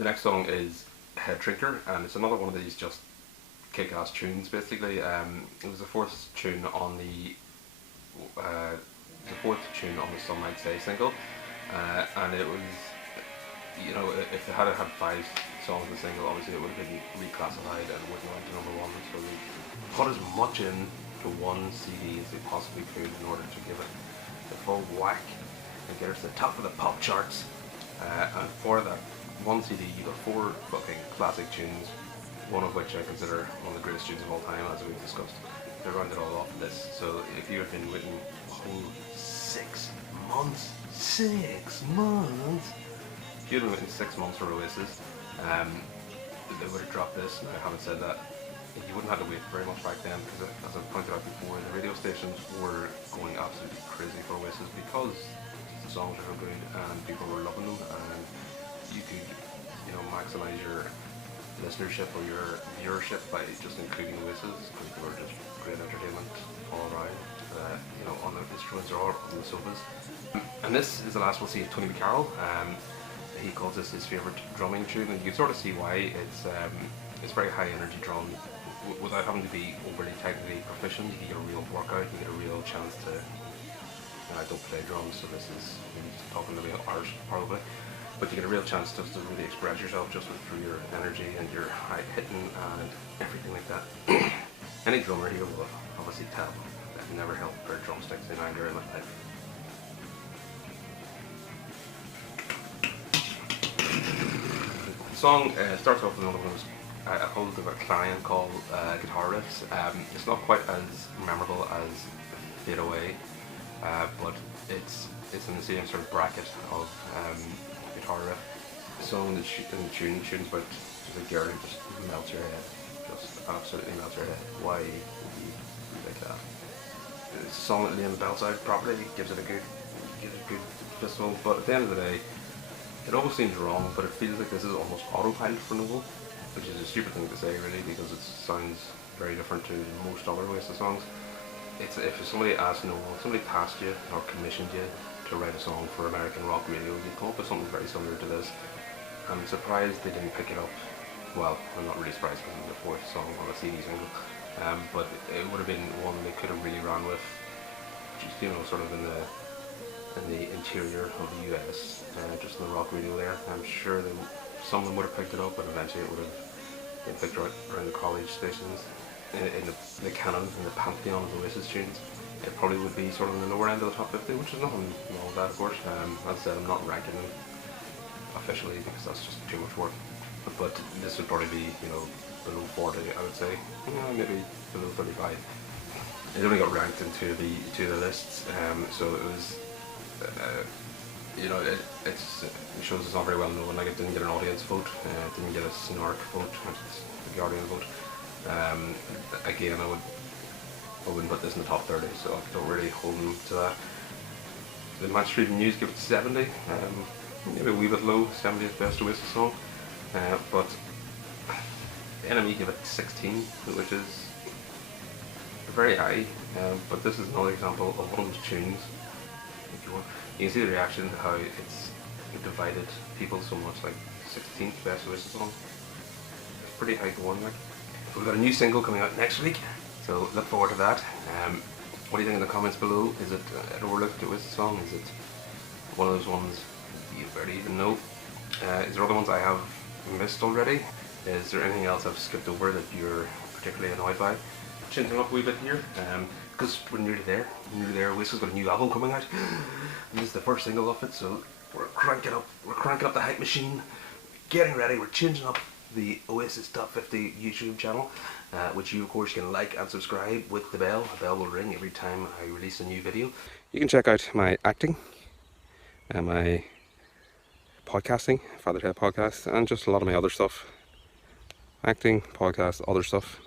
The next song is Headshrinker, and it's another one of these just kick-ass tunes. Basically, it was the fourth tune on the Some Might Say single, and it was, you know, if they had had 5 songs in the single, obviously it would have been reclassified and wouldn't have went to number 1. So they put as much in to one CD as they possibly could in order to give it the full whack and get it to the top of the pop charts. And for that one CD, you got 4 fucking classic tunes, one of which I consider one of the greatest tunes of all time, as we've discussed. They rounded all off this. So if you had been waiting a whole 6 months, if you had been waiting 6 months for Oasis, they would have dropped this. Now, having said that, you wouldn't have to wait very much back then, because as I pointed out before, the radio stations were going absolutely crazy for Oasis because the songs were so good and people were loving them, and you could, you know, maximise your listenership or your viewership by just including Oasis, because they were just great entertainment all around, you know, on the instruments or on the sofas. And this is the last we'll see of Tony McCarroll. He calls this his favourite drumming tune, and you can sort of see why. It's very high energy drum without having to be overly technically proficient. You get a real workout, you get a real chance to, I don't play drums, so this is talking to me art probably, but you get a real chance just to really express yourself just through your energy and your high hitting and everything like that. Any drummer here will obviously tell that I've never held a pair of drumsticks in either in my life. The song starts off with another one of those a whole different client called Guitar Riffs. It's not quite as memorable as Fade Away, but it's in the same sort of bracket of guitar riff. The song in the tune's about just a girl who just melts your head, just absolutely melts your head. Why would you like that? It's a song that Liam belts out properly, gives it a good fistful, but at the end of the day, it almost seems wrong, but it feels like this is almost autopilot for Noel, which is a stupid thing to say really, because it sounds very different to most other Oasis songs. It's if somebody asked Noel, somebody tasked you or commissioned you to write a song for American rock radio, you'd come up with something very similar to this. I'm surprised they didn't pick it up. Well, I'm not really surprised because it was the 4th song on the CD single, but it would have been one they could have really ran with, just, you know, sort of in the interior of the US, just in the rock radio there. I'm sure some of them would have picked it up, but eventually it would have been picked right around the college stations, in the canon, in the pantheon of Oasis tunes. It probably would be sort of in the lower end of the top 50, which is nothing wrong with that, of course. As I said, I'm not ranking them officially because that's just too much work. But this would probably be, you know, below 40, I would say. Maybe below 35. It only got ranked into the lists, so it was, you know, it shows it's not very well known. Like, it didn't get an audience vote, it didn't get a Snark vote, the Guardian vote. Again, I wouldn't put this in the top 30, so I don't really hold them to that. The Manchester Evening News give it 70, maybe a wee bit low, 70th best Oasis song, but NME give it 16, which is very high, but this is another example of one of those tunes. If you can see the reaction, how it's divided people so much, like 16th best Oasis song. It's pretty high going, like. We've got a new single coming out next week, so look forward to that. What do you think in the comments below? Is it an overlooked Oasis song? Is it one of those ones you barely even know? Is there other ones I have missed already? Is there anything else I've skipped over that you're particularly annoyed by? Changing up a wee bit here, because we're nearly there. Oasis has got a new album coming out, and this is the first single of it, so we're cranking up the hype machine, getting ready, we're changing up the Oasis Top 50 YouTube channel, which you of course can like and subscribe with the bell. A bell will ring every time I release a new video. You can check out my acting and my podcasting, Father Ted podcast, and just a lot of my other stuff. Acting, podcast, other stuff.